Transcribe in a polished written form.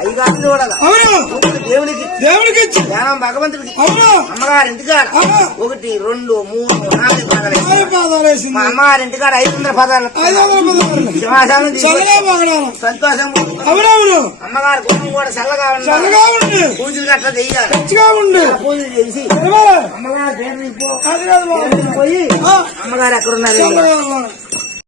అయ్యగారిని చూడాలి దేవునికి దేవునికి జ్ఞానం భగవంతుడికి అమ్మగారి ఇంటికాడ 1 2 3 4 పాదాలు మా అమ్మగారి ఇంటికాడ 500 పాదాలు సంతోషం అమ్మగారి కుటుంబం కూడా చల్లగా ఉండాలి పూజలు గట్లా చెయ్యాలి పూజలు చేసి అమ్మగారు పోయి అమ్మగారు ఎక్కడున్నారు